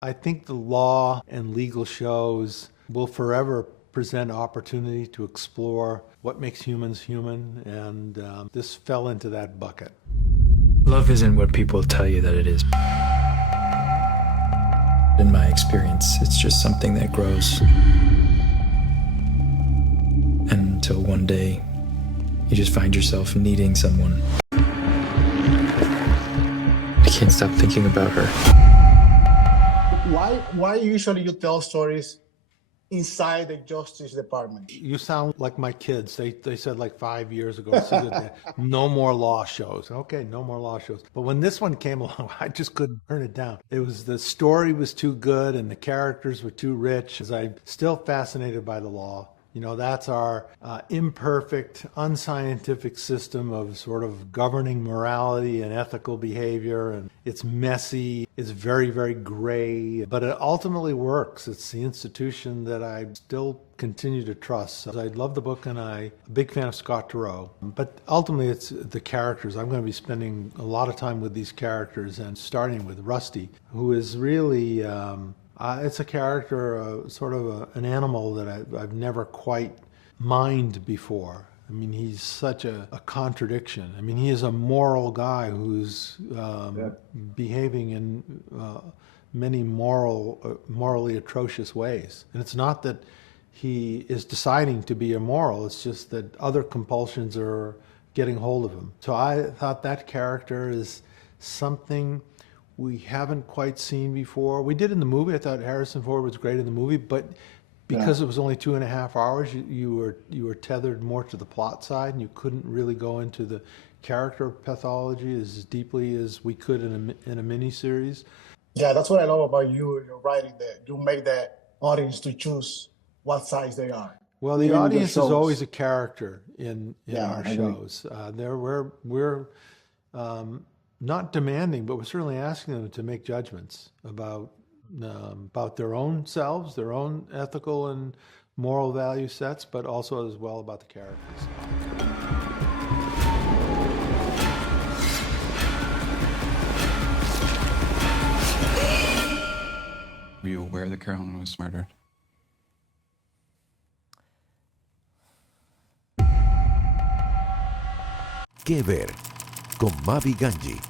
I think the law and legal shows will forever present opportunity to explore what makes humans human, and this fell into that bucket. Love isn't what people tell you that it is. In my experience, it's just something that grows. And until one day, you just find yourself needing someone. I can't stop thinking about her. Why usually you tell stories inside the Justice Department? You sound like my kids. They said like 5 years ago, no more law shows. Okay, no more law shows. But when this one came along, I just couldn't turn it down. The story was too good and the characters were too rich. I'm still fascinated by the law. You know, that's our imperfect, unscientific system of sort of governing morality and ethical behavior. And it's messy, it's very, very gray, but it ultimately works. It's the institution that I still continue to trust. So I love the book, and I'm a big fan of Scott Turow. But ultimately, it's the characters. I'm going to be spending a lot of time with these characters, and starting with Rusty, who is really... it's a character, sort of an animal that I've never quite mined before. I mean, he's such a contradiction. I mean, he is a moral guy who's behaving in many morally atrocious ways. And it's not that he is deciding to be immoral, it's just that other compulsions are getting hold of him. So I thought that character is something we haven't quite seen before. We did in the movie. I thought Harrison Ford was great in the movie, but because it was only 2.5 hours, you were tethered more to the plot side, and you couldn't really go into the character pathology as deeply as we could in a miniseries. Yeah, that's what I love about you. You're writing that you make the audience to choose what size they are. Well, the audience is always a character in our shows. We're not demanding, but we're certainly asking them to make judgments about their own selves, their own ethical and moral value sets, but also as well about the characters. Were you aware that Carolyn was murdered? ¿Qué ver? Con Mavi Ganji.